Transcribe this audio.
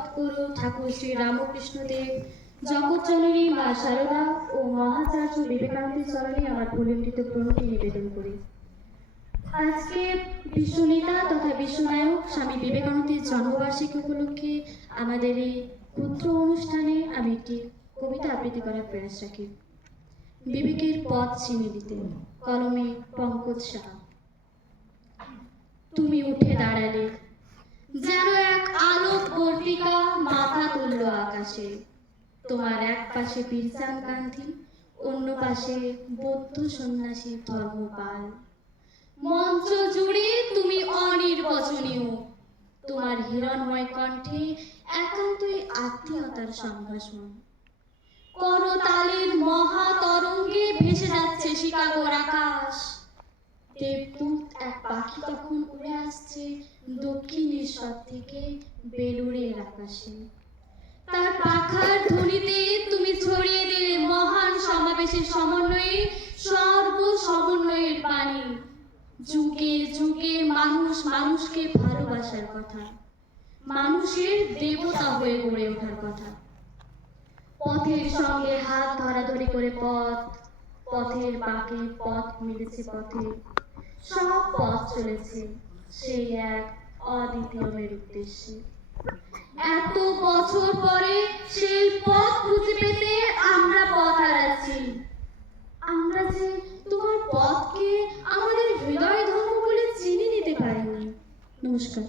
জগৎগুরু ঠাকুর শ্রী রামকৃষ্ণদেব, জগৎজননী মা শারদা ও মহাচার্য বিবেকানন্দের চরণে আমার ভূলণ্ঠিত প্রণতি নিবেদন করি। আজকে বিশ্বনেতা তথা বিশ্বনায়ক স্বামী বিবেকানন্দের জন্মবার্ষিকী উপলক্ষে আমাদের এই ক্ষুদ্র অনুষ্ঠানে আমি একটি কবিতা আবৃত্তি করার প্রয়াস রাখি। বিবেকের পথ চিনে দিতে, কলমে পঙ্কজ সাহা। তুমি উঠে দাঁড়ালে যেন এক আলোক বর্তিকা মাথা তুলল আকাশে। তোমার এক পাশে বীরচাঁদ গান্ধী, অন্য পাশে বৌদ্ধ সন্ন্যাসী ধর্মপাল। মঞ্চ জুড়ে তুমি অনির্বচনীয়, তোমার হিরণময় কণ্ঠে একান্তই আত্মীয়তার সংভাষণ। করতালের মহা তরঙ্গে ভেসে যাচ্ছে শিকাগোর আকাশ। দেবদূত এক পাখি তখন উড়ে আসছে দক্ষিণ ঈশ্বর থেকে বেলুড়ের আকাশে। তার পাখার ধ্বনিতে তুমি ছড়িয়ে দিলে মহান সমাবেশের সমন্বয়ে সর্বসমন্বয়ের বাণী। যুগে যুগে মানুষ মানুষকে ভালোবাসার কথা, মানুষের দেবতা হয়ে গড়ে ওঠার কথা। পথের সঙ্গে হাত ধরাধরি করে পথের বাঁকে পথ মিলেছে পথে, সব পথ চলেছে সেই এক অদ্বিতীয়ের উদ্দেশ্যে। এত বছর পরে সেই পথ খুঁজে পেতে আমরা পথ হারাচ্ছি। আমরা যে তোমার পথকে আমাদের হৃদয় ধর্ম বলে চিনে নিতে পারিনি। নমস্কার।